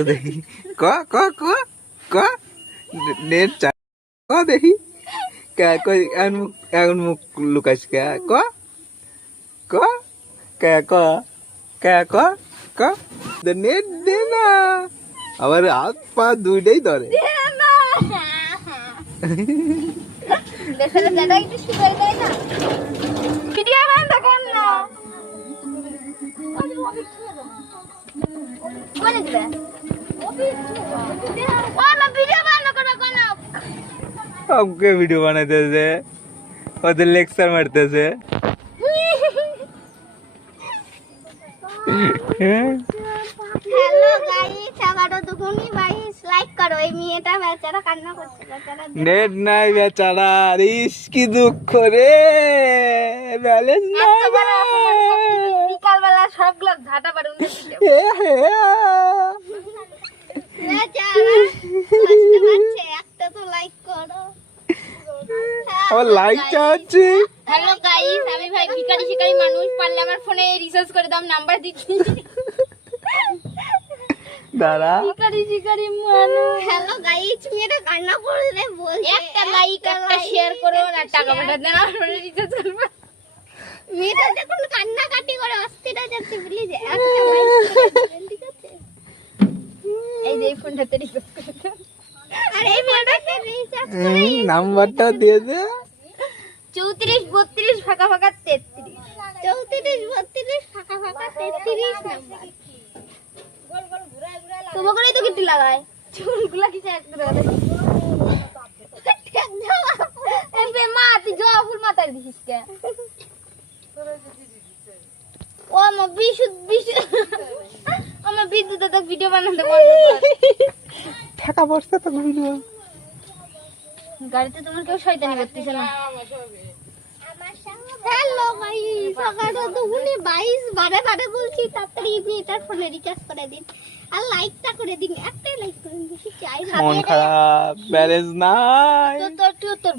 দেখি ক ক ক ক নেট চা ক দেখি এখন মুখ লুকাইস কে ক ক কে ক কে ক ক নেট দে না আবার হাত পা দুইটাই ধরে আমাকে ভিডিও বানাইতেছে ওদের লেকচার মারতেছে হ্যালো গাইস আমারও দুগুনি গাইস লাইক করো এই মেয়েটা বেচারা কান্না করছে বেচারা নেট নাই বেচারা ইস কি দুঃখ রে ব্যালেন্স নাই বিকাল বেলা সব লোক ঝাঁটা পারে বেচারা কষ্ট পাচ্ছে একটা তো লাইক করো আমার লাইক চাচ্ছি হ্যালো গাইস আমি ভাই ভিখারি শিকারি মানুষ পারলে আমার ফোনে রিচার্জ করে দাও নাম্বার দিচ্ছি দাঁড়া ভিখারি শিকারি মানুষ হ্যালো গাইস মেয়েটা কান্না করে বলছে একটা লাইক একটা শেয়ার করো আর টাকা পাঠা দেন আমার ফোনে রিচার্জ করবে মেয়েটা দেখুন কান্না কাটি করে অস্থির হয়ে যাচ্ছে প্লিজ একটা লাইক করে ঠিক আছে এই যে ফোনটাতে রিচার্জ করে দাও আর এই মেয়েটাকে রিচার্জ করে নাম্বারটা দিয়ে দে 34 32 ফাঁকা ফাঁকা 33 34 32 ফাঁকা ফাঁকা 33 নাম্বার গোল গোল ঘুরায় ঘুরায় লাগা তোমাকে তো কিটি লাগায় চুলগুলা কি চেক করে এবে মা তুই জবা ফুল মাথায় দিছিস কে ও মা বিশু আমার বিদ্যুৎ তো ভিডিও বানাতে বন্ধ কর টাকা পড়ছে তো ভিডিও গাড়িতে তোমার কেউ শয়তানি করতেছে না হ্যালো ভাই সকালে দুপুরে 22 বারে বারে বলছি তাড়াতাড়ি এটার ফোনে রিচার্জ করে দিন আর লাইকটা করে দিন একটাই লাইক করে দিন চাই মন খারাপ ব্যালেন্স নাই তো তোর